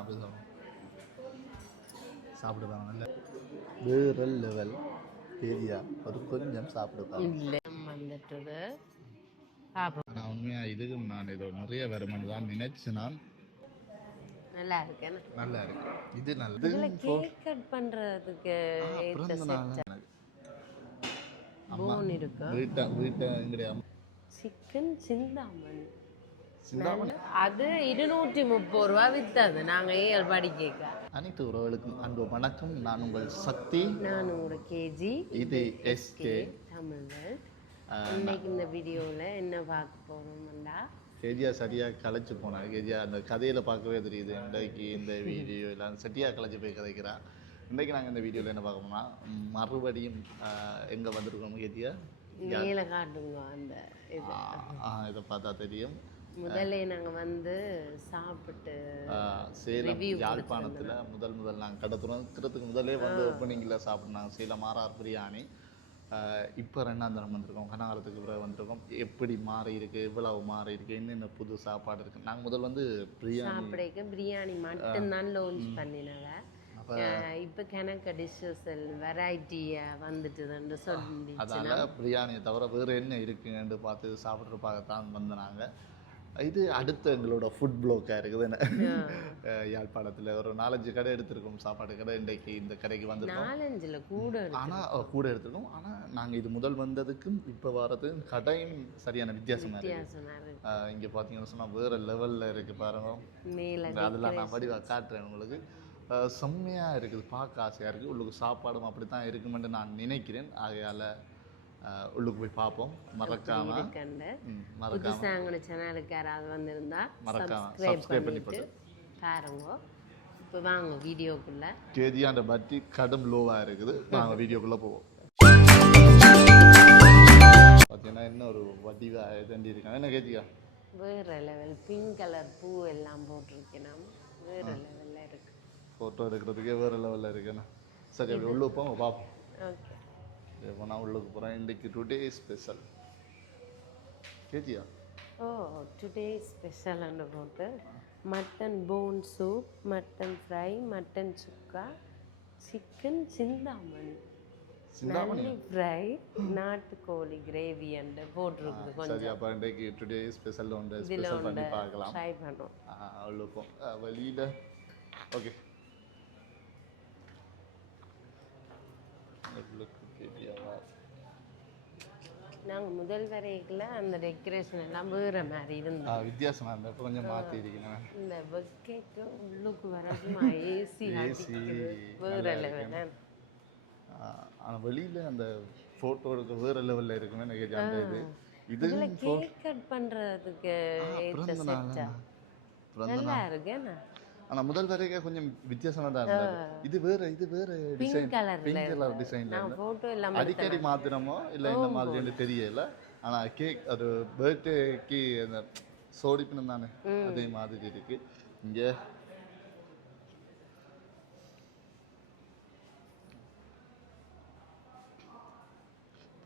அப்படி சாப்பிடும் சாப்பிடுவாங்க. நல்ல வேற லெவல் ஏரியா ஒரு கொஞ்சம் சாப்பிடுவாங்க. இல்லை வந்துட்டுது. ஆனால் உண்மையாக இதுக்கும் நான் இதோ நிறைய வருமானு தான் நினைச்சு நான் நல்லா இருக்கேன் நல்லா இருக்கு. இது நல்லது கேக் கட் பண்றதுக்கு போன் இருக்கு? வீட்டை வீட்டை சிக்கன் சிந்தாமணி. அது இருநூற்றி முப்பது ரூபா வித்தது. நாங்க ஏழு படி கேட்க அனைத்து உறவுகளுக்கும் அன்பு வணக்கம். நான் உங்கள் சக்தி. நான் ஒரு கேஜி. இது எஸ்கே தமிழ் இன்னைக்கு இந்த வீடியோல என்ன பார்க்க போறோம்னா கேஜியா சரியாக களைச்சு போனான் கேஜியா அந்த கதையில் பார்க்கவே தெரியுது. இன்றைக்கு இந்த வீடியோ எல்லாம் சரியாக களைச்சு போய் கதைக்கிறான் இன்றைக்கு நாங்கள் இந்த வீடியோவில் என்ன பார்க்க போனால் மறுபடியும் எங்கே வந்திருக்கோம் கேஜியா? மேல காட்டுங்க அந்த இது. இதை பார்த்தா தெரியும். முதல்ல நாங்க வந்து சாப்பிட்டு சேலம் யாழ்ப்பாணத்தில் முதல் முதல் நாங்கள் கடை திறக்கிறதுக்கு முதலே வந்து ஓப்பனிங்கில் சாப்பிட்னாங்க சேலம் ஆர்ஆர் பிரியாணி. இப்போ ரெண்டாம் தரம் வந்திருக்கோம் கனகாலத்துக்கு பிறகு வந்திருக்கோம். எப்படி மாறி இருக்கு எவ்வளவு மாறி இருக்கு என்னென்ன புது சாப்பாடு இருக்கு? நாங்கள் முதல் வந்து பிரியாணி. சாப்பிடைக்கு பிரியாணி மட்டும்தான் லான்ச் பண்ணினவ. அஹ் இப்ப கணக்கு டிஷ்ஷஸ் வெரைட்டிய வந்துட்டுதுன்னு சொல்லி அதால பிரியாணியை தவிர வேறு என்ன இருக்குன்னு பார்த்து சாப்பிட்றப்பாகத்தான் வந்த நாங்க இது அடுத்த எங்களோட ஃபுட் பிளாக்காக இருக்குது. என்ன? அஹ் யாழ்ப்பாணத்தில் ஒரு நாலஞ்சு கடை எடுத்திருக்கோம். சாப்பாடு கடை. இன்றைக்கு இந்த கடைக்கு வந்திருக்கோம். நாலஞ்சுல கூட. ஆனால் கூட எடுத்துருக்கோம். ஆனால் நாங்கள் இது முதல் வந்ததுக்கும் இப்போ வர்றதுக்கும் கடையும் சரியான வித்தியாசமாக இருக்குது இங்கே பார்த்தீங்கன்னு சொன்னால் வேறு லெவலில் இருக்குது பாருங்க. அதெல்லாம் நான் வடிவாக காட்டுறேன் உங்களுக்கு. செம்மையாக இருக்குது. பார்க்க ஆசையாக இருக்குது உள்ளுக்கு சாப்பாடும் அப்படி தான் இருக்குமென்று நான் நினைக்கிறேன். ஆகையால் உள்ளுக்கு போய் பார்ப்போம். மறக்காம. மறக்காம. சேனலுக்கு யாராவது வந்திருந்தா மறக்காம. சப்ஸ்கிரைப் பண்ணிட்டு பாருங்க. இப்போ வாங்க வீடியோக்குள்ள. கேஜியான்ற பட்டி கடும் லோவாக இருக்குது. நாங்கள் வீடியோக்குள்ளே போவோம். பார்த்தீங்கன்னா என்ன ஒரு வடிவாக தண்டி இருக்காங்க என்ன கேஜியா வேற லெவல் பிங்க் கலர் பூ எல்லாம் போட்டிருக்கேன் நாம வேற லெவல்ல இருக்கு. ஃபோட்டோ எடுக்கிறதுக்கே வேறு லெவலில் இருக்குண்ணா சரி அப்படி உள்ளே போங்க பார்ப்போம். ஓகே. இப்போ நான் உள்ளுக்கு போகிறேன் இன்றைக்கு டுடே ஸ்பெஷல் கேஜியா ஓ டுடே ஸ்பெஷல்னு போட்டு mutton bone soup mutton fry mutton சுக்கா சிக்கன் சிந்தாமணி. நல்லி ஃப்ரை நாட்டுக்கோழி கிரேவி அண்ட் போட்டிருக்குது கொஞ்சம். சரி அப்போ இன்றைக்கு டுடே ஸ்பெஷல் ஒன்று ஸ்பெஷல் பண்ணி பார்க்கலாம். ட்ரை பண்ணுறோம் உள்ளுக்கும் வெளியில். ஓகே நாங்கள் முதல் வரைக்குள்ள அந்த டெக்கரேஷன் எல்லாம் வேற மாதிரி இருந்தோம் வித்தியாசமாக இருந்தால் இப்போ கொஞ்சம் மாற்றி இந்த வெக்கைக்கு உள்ளுக்கு வரமா ஏசி ஏசி வேற லெவல் ஆனால் வெளியில் அந்த ஃபோட்டோ எடுக்க வேறு லெவலில் இருக்குன்னு எனக்கு அந்த இது. இது இதுல கேக் கட் பிறந்த நல்லா இருக்கு ஆனால் முதல் வரைக்கும் கொஞ்சம் வித்தியாசமாக தான் இருந்தது இது வேறு இது வேறு டிசைன் பிங்க் கலர் டிசைனில் அடிக்கடி மாத்திரமோ இல்லை இந்த மாதிரின்னு தெரியல. ஆனால் கேக் அது பர்த்டேக்கு அந்த சோடிப்பினம் தானே அதே மாதிரி இருக்கு. இங்கே.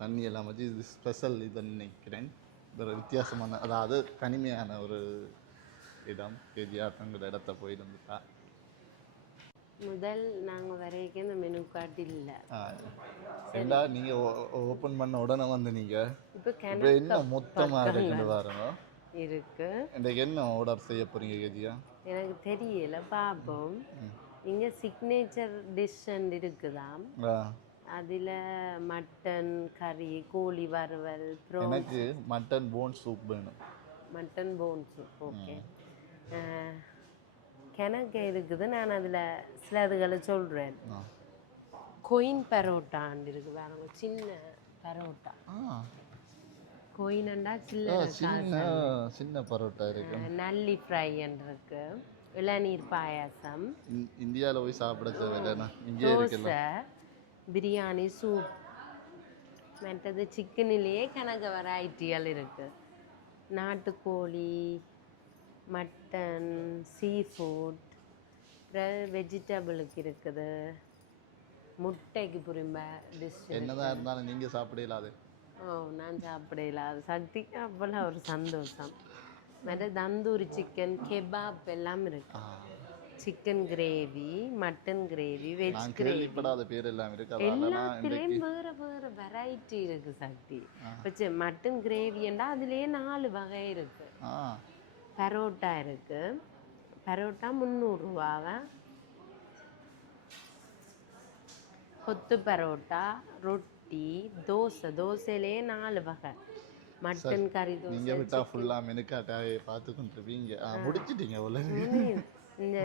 தண்ணி எல்லாம் வச்சு இது ஸ்பெஷல் இதுன்னு நினைக்கிறேன். ஒரு வித்தியாசமான அதாவது தனிமையான ஒரு இடம் கேஜிஆர் தங்கிற இடத்த போயிருந்துட்டா? முதல் நாங்க வரைக்கும் இந்த மெனு கார்டு இல்ல. ஏண்டா நீங்க ஓப்பன் பண்ண உடனே வந்து நீங்க இப்போ என்ன மொத்தமா இருக்குன்னு பாருங்க. இருக்கு. இன்றைக்கு என்ன ஆர்டர் செய்ய போறீங்க கேஜியா எனக்கு தெரியல பாப்போம். இங்க சிக்னேச்சர் டிஷ் இருக்குதாம் ஆ, அதுல மட்டன் கறி கோழி வறுவல் எனக்கு மட்டன் போன் சூப் வேணும். மட்டன் போன் சூப் ஓகே கிணக்கு இருக்குது நான் அதில் சிலதுகளை சொல்கிறேன். கொயின் பரோட்டான்னு இருக்கு பாருங்க சின்ன பரோட்டா. கொயினண்டா சில்லறை சின்ன சின்ன பரோட்டா இருக்கு. நல்லி ஃப்ரைன்னு இருக்கு இளநீர் பாயாசம். இந்- இந்தியால போய் சாப்பிட தேவையில்லைண்ணா இங்கே தோசை பிரியாணி சூப் மற்றது சிக்கனிலேயே கணக்கு வெரைட்டிகள் இருக்கு. நாட்டுக்கோழி மட்டன் சீ ஃபுட் வெஜிடபிளுக்கு இருக்குது. முட்டைக்கு புரிம்ப டிஷ் என்னதான் இருந்தாலும் நீங்க சாப்பிடல அது ஓ நான் சாப்பிடல அது சக்திக்கு அப்போல்லாம் ஒரு சந்தோஷம். மற்ற தந்தூரி சிக்கன் கெபாப் எல்லாம் இருக்கு. Chicken gravy mutton gravy veg naan gravy கேள்விப்படாத பேர் எல்லாம் இருக்கு. எல்லாத்துலேயும் வேற வேற வெரைட்டி இருக்கு சக்தி. மட்டன் கிரேவின்னா அதுலயே நாலு வகை இருக்கு. பரோட்டா இருக்கு. பரோட்டா முந்நூறுரூவாவா கொத்து பரோட்டா ரொட்டி தோசை. தோசையிலேயே நாலு வகை. மட்டன் கறி நீங்க தோசை விட்டா ஃபுல்லா மெனுக்காட்டாவே பார்த்து கொண்டிருப்பீங்க முடிச்சிட்டீங்க உள்ள இந்த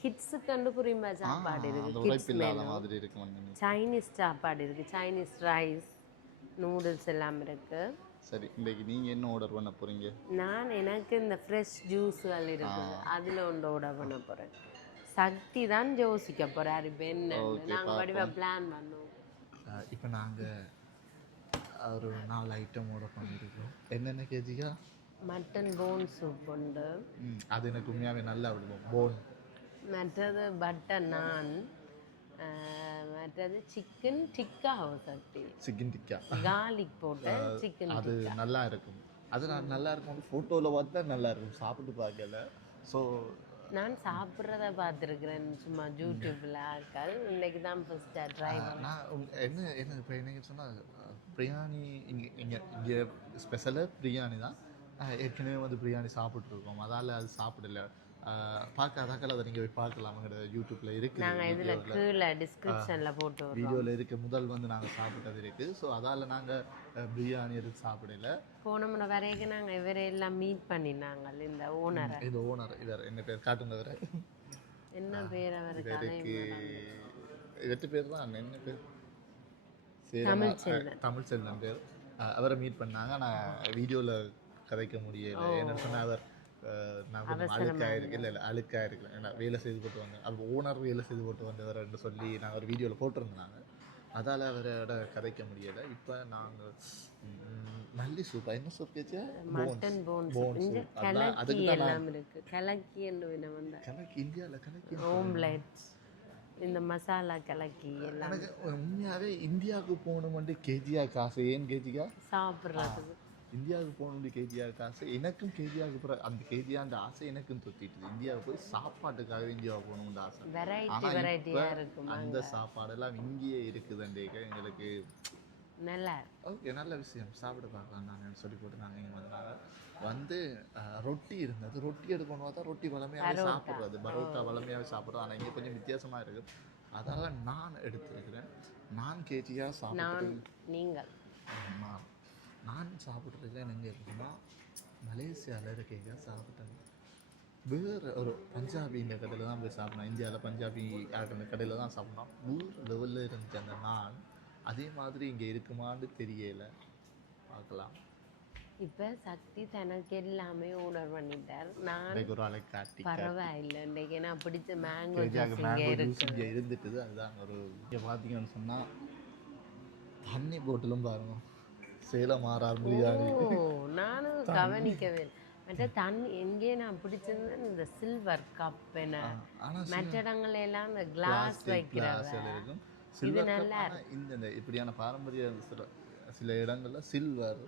கிட்ஸுக்கு கண்டு புரியுமா சாப்பாடு இருக்கு? கிட்ஸ் மாதிரி இருக்கு சைனீஸ் சாப்பாடு இருக்கு. சைனீஸ் ரைஸ் நூடுல்ஸ் எல்லாம் இருக்கு. சரி இன்னைக்கு நீங்க என்ன ஆர்டர் பண்ண போறீங்க? நான் எனக்கு இந்த ஃப்ரெஷ் ஜூஸ்கள் இருக்குது. அதில் ஒன்று ஆர்டர் பண்ண போகிறேன் சக்தி தான் யோசிக்க போறாரு இப்போ என்ன நாங்கள் வடிவா பிளான் பண்ணுவோம். இப்போ நாங்க ஒரு நாலு ஐட்டம் ஆர்டர் பண்ணியிருக்கோம் என்னென்ன கேஜிக்கா மட்டன் போன் சூப் உண்டு. அது எனக்கு உண்மையாவே நல்லா விடுவோம் போன் மற்றது பட்டர் நான் மற்றது சிக்கன் டிக்கா சக்தி சிக்கன் டிக்கா கார்லிக் போட்ட சிக்கன் அது நல்லா இருக்கும். அது நான் நல்லா இருக்கும். ஃபோட்டோவில் பார்த்தா நல்லா இருக்கும். சாப்பிட்டு பார்க்கல. ஸோ நான் சாப்பிட்றத பார்த்துருக்குறேன். சும்மா யூடியூப்ல ஆட்கள். இன்னைக்கு தான் ஃபர்ஸ்ட் ட்ரை நான் என்ன என்ன இப்போ என்ன சொன்னால் பிரியாணி இங்கே இங்கே இங்கே ஸ்பெஷலாக பிரியாணி தான். ஏற்கனவே வந்து பிரியாணி சாப்பிட்ருக்கோம் அதால் அது சாப்பிடல. பார்க்காதாக்கள் அதை நீங்கள் போய் பார்க்கலாம் யூடியூப்பில் இருக்குது நாங்கள் இதில் கீழே டிஸ்கிரிப்ஷன்ல போட்டு வீடியோவில் இருக்க. முதல் வந்து நாங்கள் சாப்பிட்டது இருக்குது ஸோ அதால் நாங்கள் பிரியாணி எதுவும் சாப்பிடல. போன முறை வரைக்கும் நாங்கள் இவரை எல்லாம் மீட் பண்ணினாங்க இந்த ஓனரை இது ஓனர் இவர் என்ன பேர்? காட்டுங்க வேற என்ன பேர் அவருக்கு எட்டு பேர் தான் என்ன பேர்? தமிழ் தமிழ் செல்வன் பேர். அவரை மீட் பண்ணாங்க. நான் வீடியோவில் கதைக்க முடியல. என்ன சொன்னா அவர் நான் கொஞ்சம் அழுக்கா இருக்கு இல்லை இல்லை அழுக்கா இருக்கு ஏன்னா வேலை செய்து போட்டு வந்தேன். அது ஓனர் வேலை செய்து போட்டு வந்தவர்ன்னு சொல்லி நாங்கள் ஒரு வீடியோவில் போட்டிருந்தாங்க அதால் அவரோட கதைக்க முடியலை. இப்போ நாங்கள் மல்லி சூப்பா என்ன சூப் கேச்சா? மட்டன் போன் Bone இங்க soup. அதான், கலக்கி அதுக்கு எல்லாம் இருக்கு. கலக்கி என்று வின வந்த கணக்கு இந்தியாவில் கணக்கு ஓம்லெட் இந்த மசாலா கலக்கி எல்லாம். உண்மையாகவே இந்தியாவுக்கு போகணுமெண்டு கேஜியா காசு? ஏன் கேஜிக்கா சாப்பிட்றதுக்கு. இந்தியாவுக்கு போகணும்னு கேஜிஆர் காசு எனக்கும் கேஜிஆருக்கு பிற அந்த கேஜிஆர் ஆசை எனக்கும் தொத்திட்டுது இந்தியாவுக்கு போய் சாப்பாட்டுக்காக இந்தியாவை போகணும்னு ஆசை அந்த சாப்பாடெல்லாம் இங்கேயே இருக்குதுன்றேக்க எங்களுக்கு நல்லா ஓகே நல்ல விஷயம் சாப்பிட பார்க்கலாம் நாங்கள் சொல்லி போட்டு நாங்கள் இங்கே வந்தாங்க வந்து ரொட்டி இருந்தது ரொட்டி எடுக்கணும் பார்த்தா ரொட்டி வளமையாகவே சாப்பிட்றது பரோட்டா வளமையாகவே சாப்பிட்றது ஆனால் இங்கே கொஞ்சம் வித்தியாசமாக இருக்குது அதனால் நான் எடுத்திருக்கிறேன் நான் கேஜியாக சாப்பிட்டு நீங்கள் நான் நான் சாப்பிட்றதுல எங்கே இருக்குன்னா மலேசியாவில் இருக்கைங்க சாப்பிட்டேன். வேறு ஒரு பஞ்சாபி இந்த கடையில் தான் போய் சாப்பிட்டேன் இந்தியாவில் பஞ்சாபி அந்த கடையில் தான் சாப்பிட்டோம் வேறு லெவலில் இருந்துச்சு அந்த நான் அதே மாதிரி இங்கே இருக்குமான்னு தெரியல. பார்க்கலாம். இப்ப சக்தி தனக்கு எல்லாமே ஓனர் பண்ணிட்டார். நான் ஒரு ஆளை காட்டி பரவாயில்லை. இன்றைக்கு நான் பிடிச்ச மேங்கோ ஜூஸ் இங்கே இருக்கு. இருந்துட்டுது. அதுதான் ஒரு இங்கே பார்த்தீங்கன்னு சொன்னால் தண்ணி போட்டிலும் பாருங்க. சேலம் மாறார் பிரியாணி ஓ நானும் கவனிக்கவே. மற்ற தண்ணி எங்கே நான் பிடிச்சது இந்த சில்வர் கப் என்ன ஆனால் மற்ற இடங்கள்ல எல்லாம் இந்த கிளாஸ் இருக்கும். சில்வர் நல்லா இந்த இப்படியான பாரம்பரிய சில சில இடங்கள்ல சில்வர்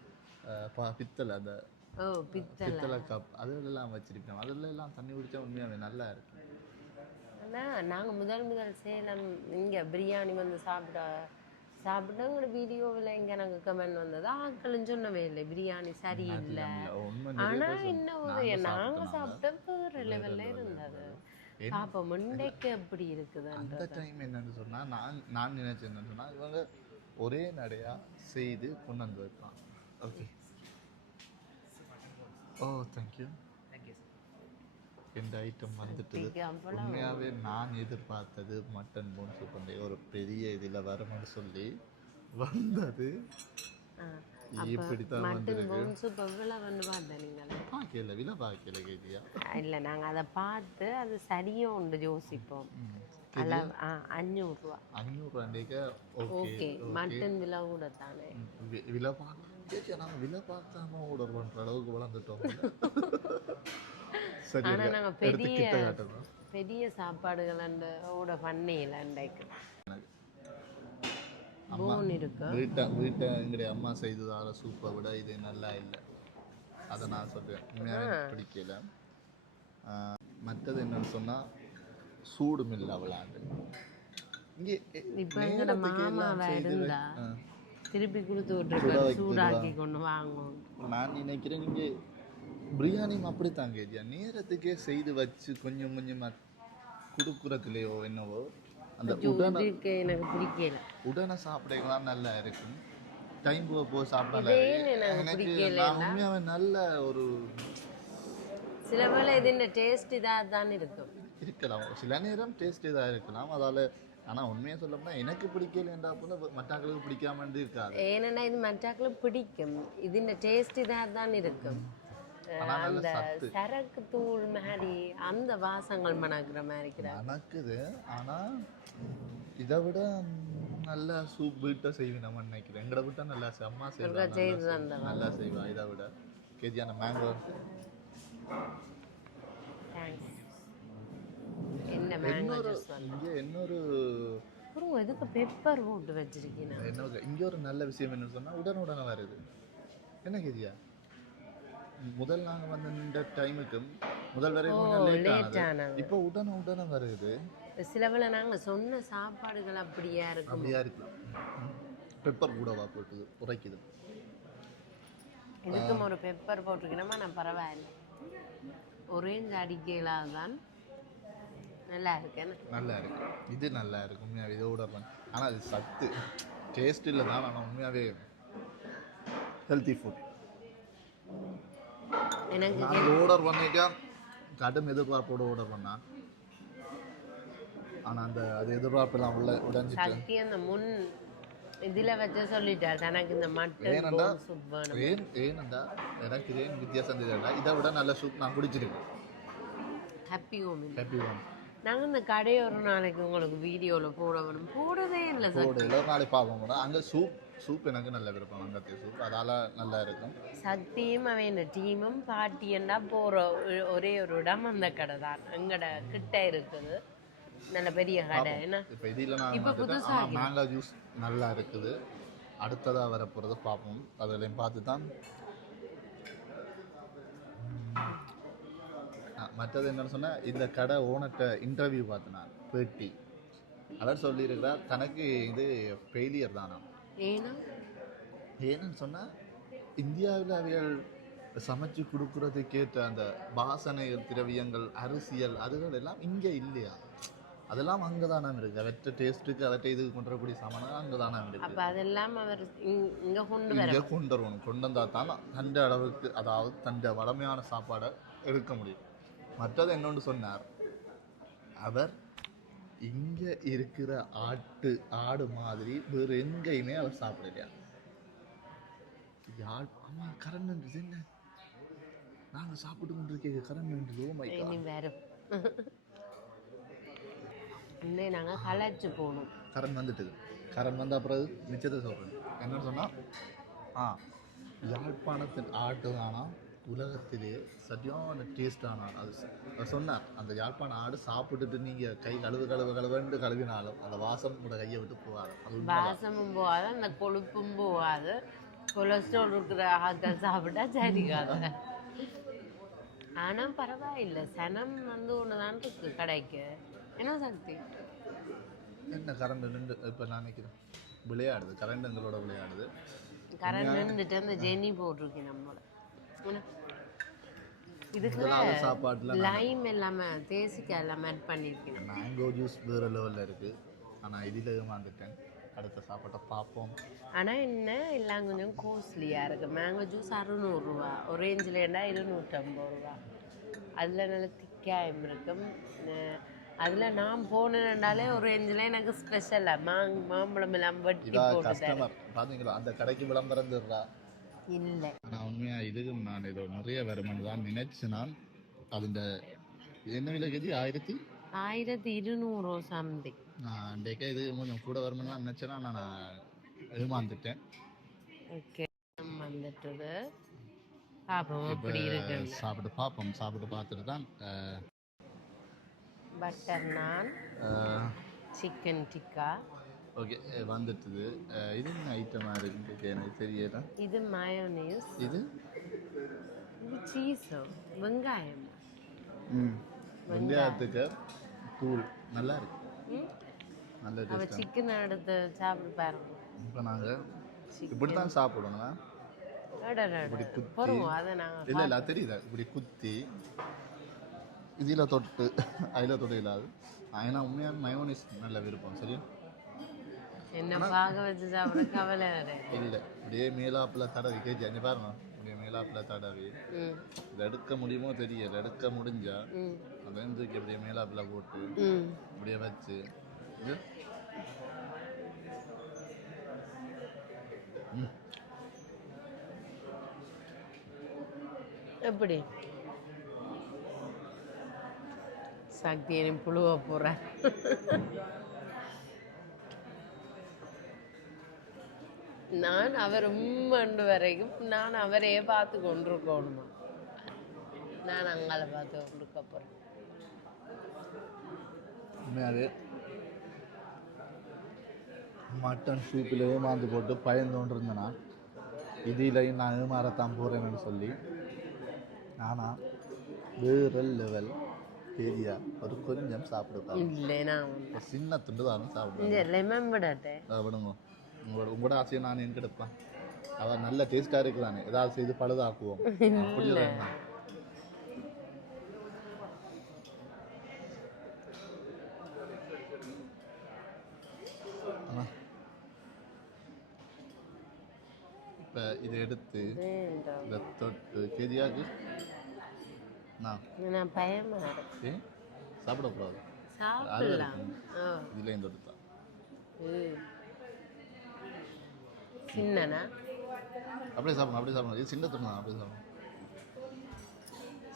பித்தளை அந்த ஓ பித்தளை. கப் அதெல்லாம் வச்சிருப்போம் அதுல எல்லாம் தண்ணி குடிச்சா உண்மையாவே நல்லா இருக்கு. ஆனா நாங்க முதல் முதல் சேலம் இங்க பிரியாணி வந்து சாப்பிட சாப்பிட்டு உங்களோட வீடியோவில் இங்க எனக்கு கமெண்ட் வந்தது ஆக்களும் சொன்னவே இல்லை. பிரியாணி சரியில்லை. உண்மை ஆனா இன்னும் ஒரு நாங்க சாப்பிட்ட வேற லெவல்ல இருந்தது. பாப்பா முண்டைக்கு எப்படி இருக்குதுன்ற அந்த டைம் என்னன்னு சொன்னா நான் நான் நினைச்சேன் என்னன்னு சொன்னா இவங்க ஒரே நடையா செய்து கொண்டு வந்து வைப்பான் ஓகே ஓ தேங்க்யூ இந்த ஐட்டம் வந்துட்டு உண்மையாவே நான் எதிர்பார்த்தது மட்டன் போன் அந்த ஒரு பெரிய இதுல வரும்னு சொல்லி வந்தது. இல்லை நாங்கள் அதை பார்த்து அது சரியும் உண்டு யோசிப்போம். அஞ்சூறுரூவா அஞ்சூறுவாண்டிக்க ஓகே ஓகே மட்டன் விலை கூட தானே விலை பார்க்க நாங்கள் விலை பார்க்காம ஆர்டர் அளவுக்கு வளர்ந்துட்டோம் சரி ஆனா இருங்க. நாங்க எடுத்து பெரிய பெரிய சாப்பாடுகள் அந்த ஓட பண்ணையில் அம்மா போன் இருக்கு. வீட்டை வீட்டை எங்களுடைய அம்மா செய்ததால சூப்பை விட இது நல்லா இல்லை. அதை நான் சொல்றேன். உண்மையாவே எனக்கு பிடிக்கல. மற்றது என்னன்னு சொன்னா சூடும் இல்லை அவளாண்டு இங்கே இப்ப எங்கட நேரத்துக்கு மாமா எல்லாம் செய்து இருந்தா ஆ. திருப்பி கொடுத்து வைக்கிறதா? சூடாக்கி கொண்டு வாங்கும் நான் நினைக்கிறேன் பிரியாணியும் அப்படித்தான் கேட்டியா? நேரத்துக்கே செய்து வச்சு கொஞ்சம் கொஞ்சமா கொடுக்குறதுலையோ என்னவோ? அந்த உடனே உடனே சாப்பிடலாம் நல்லா இருக்கும். டைம் போக போக சாப்பிட இதே எனக்கு எனக்கு பிடிக்கல நான் உண்மையாவே நல்ல ஒரு சில வேளை இதுன்ற டேஸ்ட் இதாக தான் இருக்கும். இருக்கலாம். சில நேரம் டேஸ்ட் இதாக இருக்கலாம். அதால ஆனா உண்மையை சொல்லப்போனா எனக்கு பிடிக்கலன்றா போல மற்றவங்களுக்கு பிடிக்காமட்டு இருக்காது ஏன்னா இது மற்றாக்களும் பிடிக்கும். இதுன்ற டேஸ்ட் இதாக தான் இருக்கும். அந்த. சரக்கு தூள் மாதிரி அந்த வாசங்கள் மணக்கிற மாதிரி மணக்குது. ஆனா இதை விட நல்ல சூப் வீட்டை செய்வேன் நம்ம நினைக்கிறேன். எங்கட விட்டா நல்லா அம்மா செய்வா செய்து நல்லா செய்வா. இதை விட. கேஜியான மேங்கோ இங்க இன்னொரு அப்புறம் எதுக்கு பெப்பர் போட்டு வச்சிருக்கீங்க? என்ன இங்க ஒரு நல்ல விஷயம் என்னன்னு சொன்னா உடனுடனே வருது. என்ன கேஜியா? முதல் நாங்க வந்து இந்த டைமுக்கு முதல் வரை கொஞ்சம் லேட் ஆனது. இப்போ உடனே உடனே வருது. சில வேளை நாங்க சொன்ன சாப்பாடுகள் அப்படியா இருக்கும். அப்படியா இருக்கலாம். பெப்பர் கூடவா போட்டு உரைக்குது. இதுக்கும் ஒரு பெப்பர் போட்டிருக்கணுமா? நான் பரவாயில்ல. ஒரேஞ்ச் அடிக்கலாம் தான் நல்லா இருக்கு? நல்லா இருக்கு. இது நல்லா இருக்கு உண்மையாவே. இதோட ஆனால் அது சத்து. டேஸ்ட் இல்லை தான் ஆனால் உண்மையாவே ஹெல்த்தி ஃபுட் எனக்கு நான் ஆர்டர் பண்ணிட்டா கடும் எதிர்பார்ப்போட ஆர்டர் பண்ணேன். ஆனால் அந்த அது எதிர்பார்ப்பெல்லாம் உள்ள உடைஞ்சிட்டு. சக்தி அந்த முன் இதுல வச்சு சொல்லிட்டார். தனக்கு இந்த மட்டன் சூப் வேணும். ஏன் ஏனண்டா எனக்கு ஏன் வித்தியாசம் தெரியாதா இதை விட நல்ல சூப் நான் குடிச்சிருக்கேன். ஹாப்பி ஹோம் ஹாப்பி ஒன் நாங்க இந்த கடையை ஒரு நாளைக்கு உங்களுக்கு வீடியோல போட வேணும். போடவே இல்லை சார் ஒரு நாளைக்கு பார்ப்போம் அங்கே சூப் சூப் எனக்கு நல்ல விருப்பம் அங்கத்திய சூப். அதால நல்லா இருக்கும். சக்தியும் அவன் டீமும் பாட்டியண்டா போற ஒ- ஒரே ஒரு இடம் அந்த கடை தான். எங்கட கிட்ட இருக்குது. நல்ல பெரிய கடை. என்ன? இப்போ இதில் நான் இப்ப பார்த்துட்டேன் புதுசா ஆனால் மேங்கோ ஜூஸ் நல்லா இருக்குது. அடுத்ததாக வர போகிறத பார்ப்போம் அதிலையும் பார்த்து தான் மற்றது என்னன்னு சொன்னால் இந்த கடை ஓனர்கிட்ட இன்டர்வியூ பார்த்தேன் நான் பேட்டி. அவர் சொல்லியிருக்கிறார் தனக்கு இது ஃபெயிலியர் தானா. ஏன்னா? ஏன்னு சொன்னால் இந்தியாவில் அவைகள் சமைச்சு கொடுக்குறதுக்கேற்ற அந்த வாசனை திரவியங்கள் அரசியல் அதுகள் எல்லாம் இங்கே இல்லையா? அதெல்லாம் அங்கே தானே இருக்குது அவற்ற டேஸ்ட்டுக்கு அவற்றை இதுக்கு கொண்டு வரக்கூடிய சாமான் அங்கே தானே அப்ப இருக்குது அதெல்லாம் அவர் இங்- இங்க கொண்டு இங்கே கொண்டு வரணும். கொண்டு வந்தால் தான்? தண்ட அளவுக்கு அதாவது தண்ட வளமையான சாப்பாடை எடுக்க முடியும். மற்றது என்னொன்று சொன்னார். அவர் இங்கே இருக்கிற ஆட்டு ஆடு மாதிரி வேறு எங்கேயுமே அவர் சாப்பிடலையா? யாழ் ஆமாம் கரண்ட் நின்றுது என்ன? நாங்கள் சாப்பிட்டு கொண்டு இருக்க கரண்ட் நின்றுது ஓ மை வேற இன்னும் நாங்க கலாச்சு போகணும். கரண்ட் வந்துட்டுது கரண்ட் வந்த அப்புறம் மிச்சத்தை சொல்கிறேன் என்னன்னு சொன்னால் ஆ யாழ்ப்பாணத்தின் ஆட்டு தானா? உலகத்திலே சரியான டேஸ்டான அது அவர் சொன்னார் அந்த யாழ்ப்பாண ஆடு சாப்பிட்டுட்டு நீங்கள் கை கழுவு கழுவு கழுவுன்னு கழுவினாலும் அந்த வாசம் கூட கையை விட்டு போகாது. அது. வாசமும் போகாது அந்த கொழுப்பும் போகாது. கொலஸ்ட்ரால் இருக்கிற ஆட்கள் சாப்பிட்டா சரிக்காது ஆனா பரவாயில்லை. சனம் வந்து ஒண்ணுதான் இருக்கு கடைக்கு. என்ன சக்தி? என்ன கரண்ட் நின்று இப்போ நான் நினைக்கிறேன். விளையாடுது கரண்ட் எங்களோட விளையாடுது. கரண்ட் நின்றுட்டு அந்த ஜெனி போட்டிருக்கேன் நம்மள. என்ன? இதுக்கு முதலாவது சாப்பாட்டில் லைம் எல்லாமே தேசிக்காய் எல்லாம் ஆட் பண்ணியிருக்கேன் மேங்கோ ஜூஸ் வேறு லெவலில் இருக்குது ஆனால் இதில் ஏமாந்துட்டேன் அடுத்த சாப்பாட்டை பார்ப்போம். ஆனா என்ன? எல்லாம் கொஞ்சம் கோஸ்ட்லியா இருக்கு. மேங்கோ ஜூஸ் அறுநூறுவா ஒரேஞ்சிலேண்டா இருநூற்றம்பது ரூபா. அதுல நல்ல திக்காயம் இருக்கும். அதுல நான் போனேன்டாலே ஒரேஞ்சில் எனக்கு ஸ்பெஷலாக மாங் மாம்பழம் எல்லாம் வெட்டி போட்டு பார்த்தீங்களா அந்த கடைக்கு விளம்பரம் தர்றா. இல்லை. நான் உண்மையாக இதுக்கும் நான் இதோ நிறைய வருமானம் தான் நினைச்சு நான் அதுண்ட என்ன விலை கதி ஆயிரத்தி? ஆயிரத்தி இருநூறு சம்திங் நான் அன்றைக்கே இது கொஞ்சம் கூட வருமானம் நினச்சேன்னா நான் ஏமாந்துட்டேன். ஓகே வந்துட்டுது. இப்போ எப்படி இருக்கு சாப்பிட்டு பார்ப்போம் சாப்பிட்டு பார்த்துட்டு தான் பட்டர் நான் சிக்கன் டிக்கா ஓகே வந்துட்டுது. இது என்ன ஐட்டமாக இருக்குன்னு எனக்கு தெரியல. இது மயோனீஸ் இது? இது சீஸும் வெங்காயம். ம். வெங்காயத்துக்கு தூள். நல்லா இருக்கு? நல்ல டேஸ்ட் சிக்கன் எடுத்து சாப்பிட்டு பாருங்க. இப்போ நாங்கள் இப்படி தான் சாப்பிடணும். இப்படி குத்தி. இல்லை இல்லை தெரியுதா? இப்படி குத்தி இதில் தொட்டு அதில் தொட்டு இல்லாது. ஏன்னா உண்மையான மயோனிஸ் நல்ல விருப்பம் சரியா? என்ன பார்க்க வச்சு சாப்பிட கவலை இல்லை இப்படியே மேலாப்பில் தடவி. கேஜி அஞ்சு பாருங்க இப்படியே மேலாப்பில் தடவி. இதை எடுக்க முடியுமோ தெரியல. எடுக்க முடிஞ்சா ம். அதை தூக்கி அப்படியே மேலாப்பில் போட்டு அப்படியே வச்சு இது. எப்படி? சக்தி நீ புழுவ போற. நான் அவர் உம்மண்டு வரைக்கும் நான் அவரையே பார்த்து கொண்டிருக்கணுமா? நான் அங்கால பார்த்து கொண்டிருக்க உண்மையாகவே மட்டன் சூப்பில் ஏமாந்து போட்டு பயந்தோண்டு இருந்தேனா இதிலையும் நான் ஏமாறத்தான் போகிறேன்னு சொல்லி நானா வேற லெவல் ஏரியா ஒரு கொஞ்சம் சாப்பிடுவேன் இல்லை நான் ஒரு சின்ன துண்டு தான் சாப்பிடுவேன் இந்த உங்களோட உங்களோட ஆசையை நான் எங்கெடுப்பேன் அவன் நல்ல டேஸ்ட்டாக இருக்குதானே ஏதாவது செய்து பழுதாக்குவோம். அப்படி இப்ப இதை எடுத்து. இந்த தொட்டு கேதியாக்கு நான் பயமா இருக்கு. சாப்பிடக்கூடாது. சாப்பிடலாம். இதுலேயும் தொடுத்தா ம். சின்னனா? அப்படியே சாப்பிடணும் அப்படியே சாப்பிடணும் இது சின்ன துணி தான் அப்படியே சாப்பிடணும்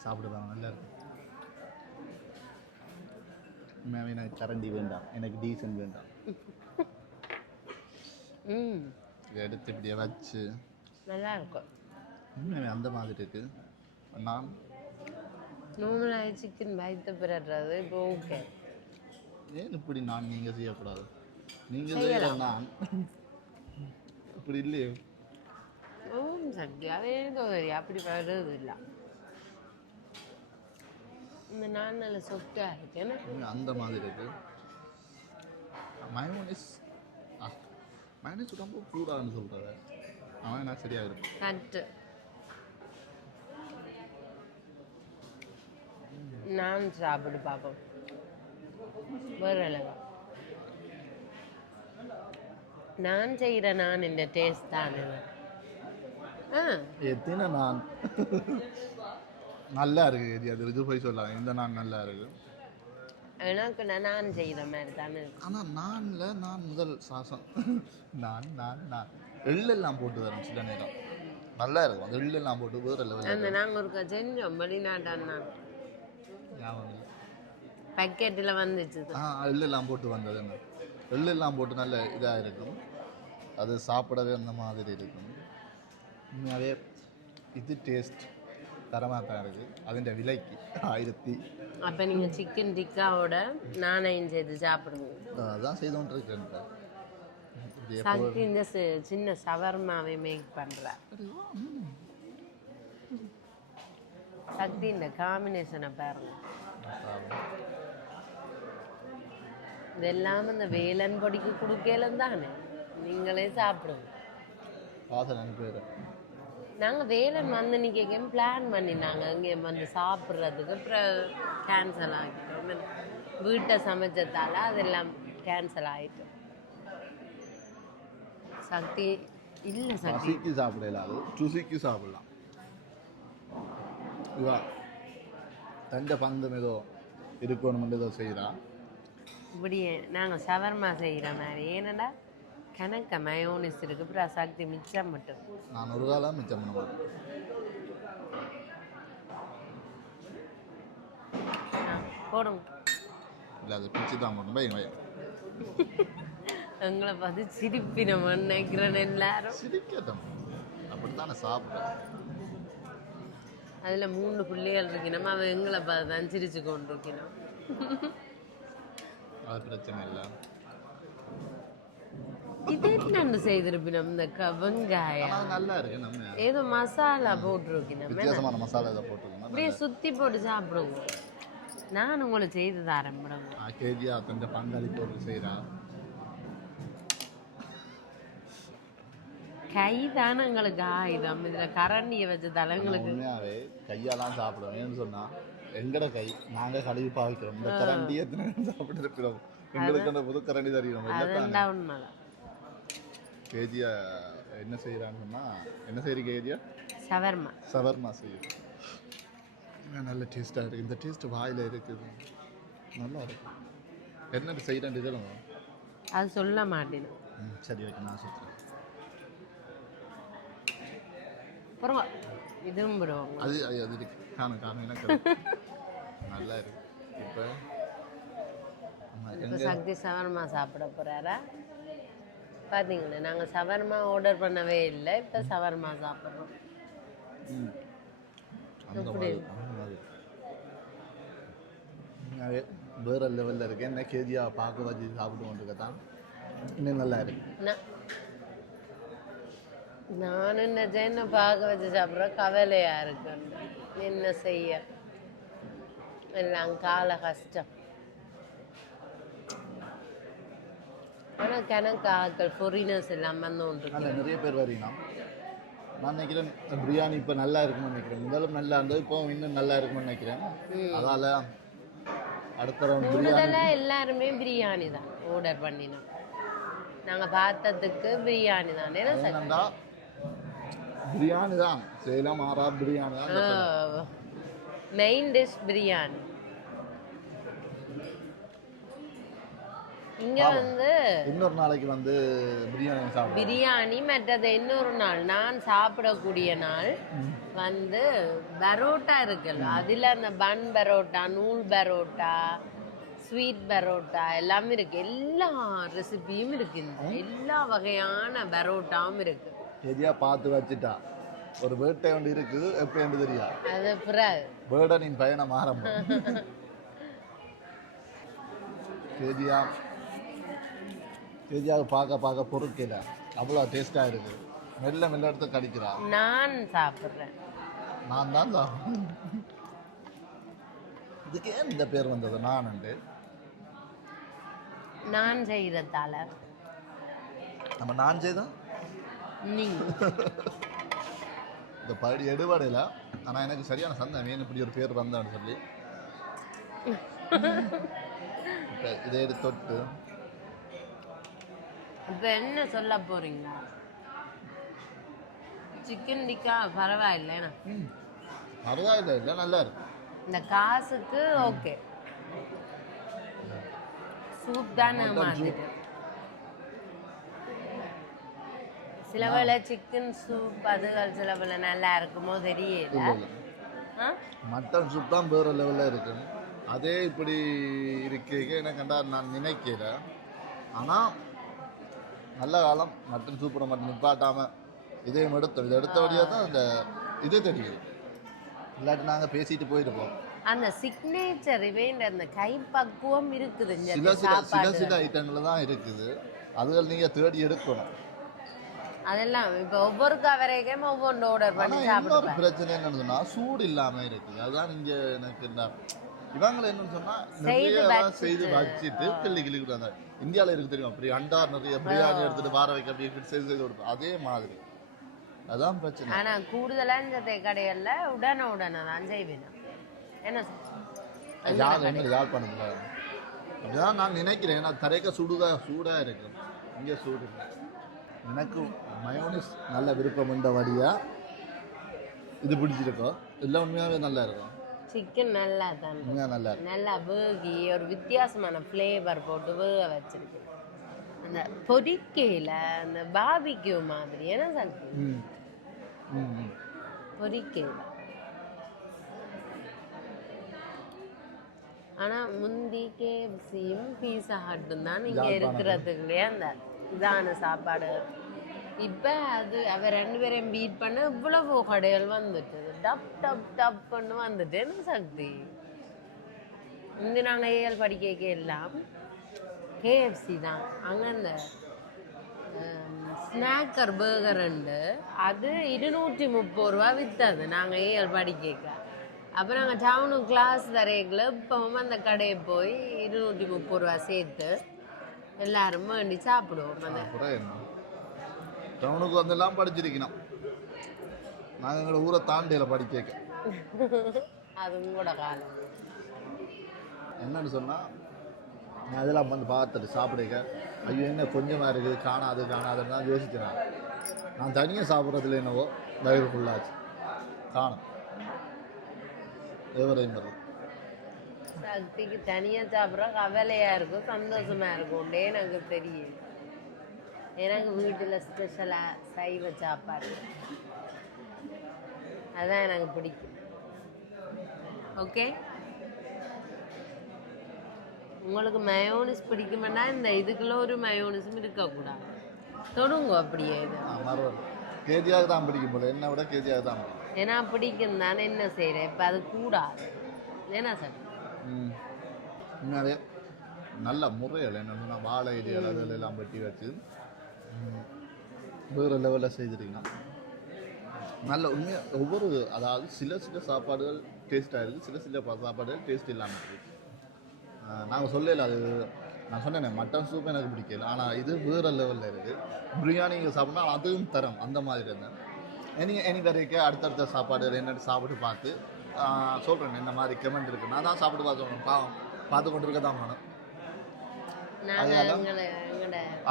சாப்பிடுவாங்க நல்லா இருக்கும் உண்மையாகவே எனக்கு கரண்டி வேண்டாம். எனக்கு டீசன் வேண்டாம். ம். எடுத்து இப்படியே வச்சு. நல்லா இருக்கும். உண்மையாகவே அந்த மாதிரி இருக்கு. நான் நார்மலாக சிக்கன் வயிற்று பிறடுறது இப்போ ஓகே ஏன் இப்படி நான் நீங்கள் செய்யக்கூடாது? நீங்கள் செய்யல நான். இப்படி இல்லையே? ஓம் சக்தி அதே தோதரி அப்படி வருது இல்லை இந்த நான் நல்ல சொத்தாக இருக்கேன் அந்த மாதிரி இருக்கு மயோனிஸ் மயோனிஸ் ரொம்ப கூடாதுன்னு சொல்கிறத அவன் நான் சரியாக இருக்கும் கட்டு நான் சாப்பிட்டு பார்ப்போம் வேற அளவு நான் செய்கிற நான் இந்த டேஸ்ட் தான். ஆ. எத்தனை நான்? நல்லா இருக்கு இது அது இது போய் சொல்லலாம் இந்த நான் நல்லா இருக்கு. எனக்கு நான் நான் செய்கிற மாதிரி தானே ஆனால் நான்ல நான் முதல் சாசம். நான் நான் நான். எள்ளெல்லாம் போட்டு தரேன் சில நேரம். நல்லா இருக்கும் அந்த எள்ளெல்லாம் போட்டு வேற லெவல் அந்த நாங்கள் ஒருக்கா செஞ்சோம் வெளிநாட்டான் நான். ஞாபகம் இல்லை. பக்கெட்டில் வந்துச்சு. ஆ எள்ளெல்லாம் போட்டு வந்தது எள்ளெல்லாம் போட்டு நல்ல இதாக இருக்கும். அது சாப்பிடவே அந்த மாதிரி இருக்கும். உண்மையாகவே இது டேஸ்ட் தரமாக தான் இருக்குது. அதிൻ്റെ விலைக்கு ஆயிரத்தி அப்போ நீங்கள் சிக்கன் டிக்காவோட நானையும் சேர்த்து சாப்பிடுங்க. அதான் செய்து கொண்டு சக்தி இந்த சின்ன சவர்மாவை மேக் பண்ணுறா சக்தி இந்த காம்பினேஷனை பாருங்க. இதெல்லாம் இந்த வேலன் பொடிக்கு கொடுக்கலும் தானே நீங்களே சாப்பிடுங்க அனுப்பிடுறேன் நாங்கள் வேலன் வந்து நிற்க பிளான் பண்ணினாங்க இங்கே வந்து சாப்பிட்றதுக்கு அப்புறம் கேன்சல் ஆகிட்டோம் வீட்டை சமைச்சதால அதெல்லாம் கேன்சல் ஆகிட்டோம் சக்தி இல்லை சக்தி பசிக்கு சாப்பிடல அது ருசிக்கு சாப்பிடலாம் இவா தண்ட பந்தம் ஏதோ இருக்கணும் ஏதோ செய்கிறா இப்படி நாங்கள் ஷவர்மா செய்கிற மாதிரி. ஏனடா கணக்க மயோனிஸ் இருக்கு. அப்புறம் சக்தி மிச்சம் மட்டும். நான் ஒரு காலம் மிச்சம் பண்ண மாட்டேன். ஆ, போடுங்க. இல்லை அது பிச்சு தான் போடணும். எங்களை பார்த்து சிரிப்பினம் நினைக்கிறேன் எல்லாரும். சிரிக்கட்டும் அப்படித்தானே சாப்பிட்றேன் அதில் மூணு பிள்ளைகள் இருக்கணும். அவன் எங்களை பார்த்து தான் சிரிச்சு கொண்டு இருக்கணும் அது பிரச்சனை இல்லை. இது என்னண்டு செய்திருப்பினம் இந்த க- வெங்காயம் ஆனால் நல்லா இருக்கு நம்ம ஏதோ மசாலா போட்டிருக்கணும் வித்தியாசமான மசாலா இதை போட்டுருக்கோம்? அப்படியே சுத்தி போட்டு சாப்பிடுங்க. நான் உங்களை செய்து தரேன் விடுங்க கேஜியா தந்த பங்களிப்பு ஒரு செய்கிறா கை தானே எங்களுக்கு ஆயுதம். இதுல கரண்டியை வச்சு தலைங்களுக்கு உண்மையாவே கையாலாம் சாப்பிடுவோம் ஏன்னு சொன்னா எங்கட கை நாங்க கழுவி பாவிக்கிறோம். இந்த கரண்டி எத்தனை சாப்பிட்டு இருக்கிறோம் எங்களுக்கு அந்த புது கரண்டி உண்மைதான் கேஜியா என்ன செய்யறான்னு சொன்னா என்ன செய்யறீங்க கேஜியா? சவர்மா. சவர்மா செய்யும் நல்ல டேஸ்ட்டாக இருக்குது இந்த டேஸ்ட் வாயில் இருக்குது. நல்லா இருக்கு. என்ன செய்கிறேன் இதெல்லாம் அது சொல்ல மாட்டேன். சரி ஓகே நான் அப்புறம் இதுவும் விடுவாங்க அது அது அது இருக்கு. காணும் காணும் எனக்கு. நல்லா இருக்கு. இப்போ இப்போ சக்தி சவர்மா சாப்பிட போறாரா? பார்த்தீங்களா நாங்கள் சவர்மா ஆர்டர் பண்ணவே இல்லை. இப்போ சவர்மா சாப்பிட்றோம். வேற லெவலில் இருக்கு. என்ன கேஜியா பார்க்க வச்சு சாப்பிட்டு தான். இன்னும் நல்லா இருக்கு. நான் என்ன என்ன பார்க்க வச்சு சாப்பிட்ற கவலையா இருக்கு. என்ன செய்ய? எல்லாம் கால கஷ்டம். ஆனா கணக்கு ஆட்கள் ஃபாரினர்ஸ் எல்லாம் வந்து நல்ல நிறைய பேர் வரீங்க. நான் நினைக்கிறேன் பிரியாணி இப்போ நல்லா இருக்கும்னு நினைக்கிறேன். முதல்ல நல்லா இருந்தது இப்போ இன்னும் நல்லா இருக்கும்னு நினைக்கிறேன். அதால அடுத்த ரவுண்ட் பிரியாணி. எல்லாருமே பிரியாணி தான் ஆர்டர் பண்ணினோம் நாங்க பார்த்ததுக்கு பிரியாணி தான் என்னண்டா பிரியாணி தான். சேலம் ஆறா பிரியாணி தான் மெயின் டிஷ் பிரியாணி இங்க வந்து இன்னொரு நாளைக்கு வந்து பிரியாணி சாப்பிடுவோம் பிரியாணி மற்றது இன்னொரு நாள் நான் சாப்பிடக்கூடிய நாள் வந்து பரோட்டா இருக்குல்ல அதுல அந்த பன் பரோட்டா நூல் பரோட்டா ஸ்வீட் பரோட்டா எல்லாமே இருக்கு. எல்லா ரெசிபியும் இருக்கு. இந்த எல்லா வகையான பரோட்டாவும் இருக்கு. எதையா பார்த்து வச்சுட்டா? ஒரு வேட்டை ஒன்று இருக்கு எப்போ தெரியா? பேர்டனின் பயணம் ஆரம்பம். கேஜியா கேஜியாக பார்க்க பார்க்க பொறுக்கல. அவ்வளோ டேஸ்ட்டாக இருக்கு. மெல்ல மெல்ல எடுத்து கடிக்கிறா. நான் சாப்பிட்றேன். நான் தான் சாப்பிடுறேன். இதுக்கு ஏன் இந்த பேர் வந்தது? நான் உண்டு நான் செய்யறதால நம்ம நான் நீங்க இந்த படி எடுபடையில் ஆனால் எனக்கு சரியான சந்தேகம். ஏன் இப்படி ஒரு பேர் வந்தான்னு சொல்லி. இதை எடுத்து தொட்டு. இப்ப என்ன சொல்ல போறீங்க? சிக்கன் டிக்கா பரவாயில்ல? பரவாயில்ல இல்லை நல்லா இருக்கு. இந்த காசுக்கு ஓகே சூப் தானே மாத்திட்டு சில வேளை சிக்கன் சூப் அதுகள் சில வேளை நல்லா இருக்குமோ தெரியல? மட்டன் சூப் தான் வேறு லெவலில் இருக்கு. அதே இப்படி இருக்க. எனக்கு கண்டா நான் நினைக்கல. ஆனால் நல்ல காலம் மட்டன் சூப்பரை மட்டும் நிப்பாட்டாமல் இதையும் எடுத்தோம். இதை எடுத்தபடியாக தான் அந்த இது தெரியுது. இல்லாட்டி நாங்கள் பேசிட்டு போயிருப்போம். அந்த சிக்னேச்சர் இவேண்ட அந்த கைப்பக்குவம் இருக்குது இந்த சில சில சில சில ஐட்டங்கள் தான் இருக்குது. அதுகள் நீங்கள் தேடி எடுக்கணும். அதெல்லாம் இப்ப ஒவ்வொரு கவரேக்கும் ஒவ்வொன்று ஆர்டர் பண்ணி சாப்பிடுவேன் பிரச்சனை என்னன்னு சொன்னால் சூடு இல்லாமல் இருக்குது. அதுதான் இங்கே எனக்கு இந்த இவங்களை என்னன்னு சொன்னா செய்து வச்சிட்டு. கிள்ளி கிள்ளி கொடுத்தாங்க இந்தியாவில் இருக்கு தெரியும்? அப்படி அண்டா நிறைய பிரியாணி எடுத்துட்டு வார வைக்க அப்படி செய்து செய்து கொடுப்போம். அதே மாதிரி. அதான் பிரச்சனை. ஆனா கூடுதலா இந்த கடைகள்ல உடனே உடனே தான் செய்வேன் என்ன யாழ் என்ன யாழ்ப்பாணத்தில் அப்படிதான் நான் நினைக்கிறேன். ஏன்னா தரைக்க சுடுதா சூடா இருக்கு. இங்கே சூடு. எனக்கு மயோனிஸ் நல்ல விருப்பம் உண்டபடியா இது பிடிச்சிருக்கோம் எல்லாம் உண்மையாகவே நல்லா இருக்கும் சிக்கன் நல்லா தான். உண்மையாக நல்லா இருக்கும் நல்லா வேகி ஒரு வித்தியாசமான ஃப்ளேவர் போட்டு வேக வச்சிருக்கு அந்த பொரிக்கையில அந்த பாபிக்யூ மாதிரி. என்ன ம். பொரிக்கையில. ஆனா முந்தி கேஎஃப்சியும் பீஸா ஹட்டும் தான் இங்க இருக்கிறதுக்குள்ளேயே அந்த இதான சாப்பாடு. இப்ப அது அவ ரெண்டு பேரையும் பீட் பண்ண இவ்வளவு கடைகள் வந்துட்டு டப் டப் டப் பண்ணு வந்துட்டு என்ன சக்தி? இந்த நாங்கள் ஏஎல் படிக்க எல்லாம் கேஎஃப்சி தான். அங்கே அந்த ஸ்நாக்கர் பர்கர் உண்டு. அது இருநூற்றி முப்பது ரூபா விற்றது நாங்கள் ஏஎல் படிக்க அப்புறம் நாங்கள் டவுனுக்கு கிளாஸ் தரையில் இப்போவும் அந்த கடையை போய் இருநூற்றி முப்பது ரூபா சேர்த்து எல்லாரும் வேண்டி சாப்பிடுவோம். அந்த டவுனுக்கு வந்தெல்லாம் படிச்சிருக்கணும். நாங்கள் எங்களோட ஊரை தாண்டியில் படிக்க அதுவும் கூட காலம். என்னன்னு சொன்னால் நான் அதெல்லாம் வந்து பார்த்துட்டு சாப்பிடுங்க. ஐயோ என்ன கொஞ்சமாக இருக்குது? காணாது காணாதுன்னு தான் யோசிச்சேன் நான். தனியாக சாப்பிட்றதுல என்னவோ வயிறு ஃபுல்லாச்சு காணும். எவரையும் வரல சக்திக்கு தனியாக சாப்பிட்ற கவலையா இருக்கும் சந்தோஷமா இருக்கும்டே எனக்கு தெரியும். எனக்கு வீட்டில் ஸ்பெஷலாக சைவ சாப்பாடு. அதான் எனக்கு பிடிக்கும். ஓகே உங்களுக்கு மயோனிஸ் பிடிக்குமென்னா இந்த இதுக்குள்ள ஒரு மயோனிஸும் இருக்கக்கூடாது. தொடுங்க அப்படியே இது. கேஜியாக தான் பிடிக்கும் போல. என்னை விட கேஜியாக தான் ஏன்னா பிடிக்கும் தானே என்ன செய்கிறேன் இப்போ அது கூடாது. என்ன சார்? நல்ல முறையில் என்னன்னு வாழை இலைகள் அதில் எல்லாம் வெட்டி வச்சு வேறு லெவலில் செய்திருக்கீங்க. நல்ல உண்மையாக ஒவ்வொரு அதாவது சில சில சாப்பாடுகள் டேஸ்ட்டாக இருக்குது சில சில பா- சாப்பாடுகள் டேஸ்ட் இல்லாமல் இருக்குது நாங்கள் சொல்லல அது நான் சொன்னேனே மட்டன் சூப் எனக்கு பிடிக்கல ஆனால் இது வேறு லெவலில் இருக்குது பிரியாணி இங்கே சாப்பிட்னா அதுவும் தரம் அந்த மாதிரி இருந்தேன் எனி எனி வரைக்கும் அடுத்தடுத்த சாப்பாடு என்னென்னு சாப்பிட்டு பார்த்து சொல்கிறேன் இந்த மாதிரி கமெண்ட் இருக்குது நான் தான் சாப்பிட்டு பார்த்து. பாவம் பார்த்து கொண்டு இருக்க தான் வேணும் நாங்கள்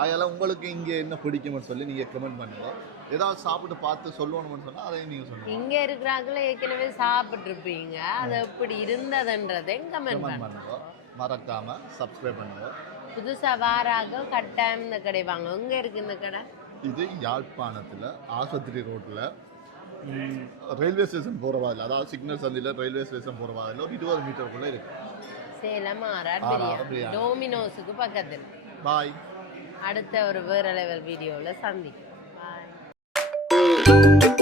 அதெல்லாம் உங்களுக்கு இங்கே என்ன பிடிக்கும்னு சொல்லி நீங்கள் கமெண்ட் பண்ணுங்க. ஏதாவது சாப்பிட்டு பார்த்து சொல்லணும்னு சொன்னால் அதையும் நீங்கள் சொல்லுங்கள் இங்க இருக்கிறாங்களே ஏற்கனவே சாப்பிட்டுருப்பீங்க. அது எப்படி இருந்ததுன்றதை கமெண்ட் பண்ணுங்க. பண்ணுங்க. மறக்காமல் சப்ஸ்கிரைப் பண்ணுங்க. புதுசா வாராக கட்டாயம் இந்த கடை வாங்க. எங்க இருக்கு இந்த கடை? இது யாழ்ப்பாணத்தில் ஆஸ்பத்திரி ரோட்டில் ரயில்வே ஸ்டேஷன் போகிற வாதில் அதாவது சிக்னல் சந்தியில் ரயில்வே ஸ்டேஷன் போகிற வாதில் ஒரு இருபது மீட்டருக்குள்ளே இருக்கு. சேலம் பிரியாணி. டோமினோஸுக்கு பக்கத்தில். பாய் அடுத்த ஒரு வேற லெவல் வீடியோவில் சந்திக்கும் பாய்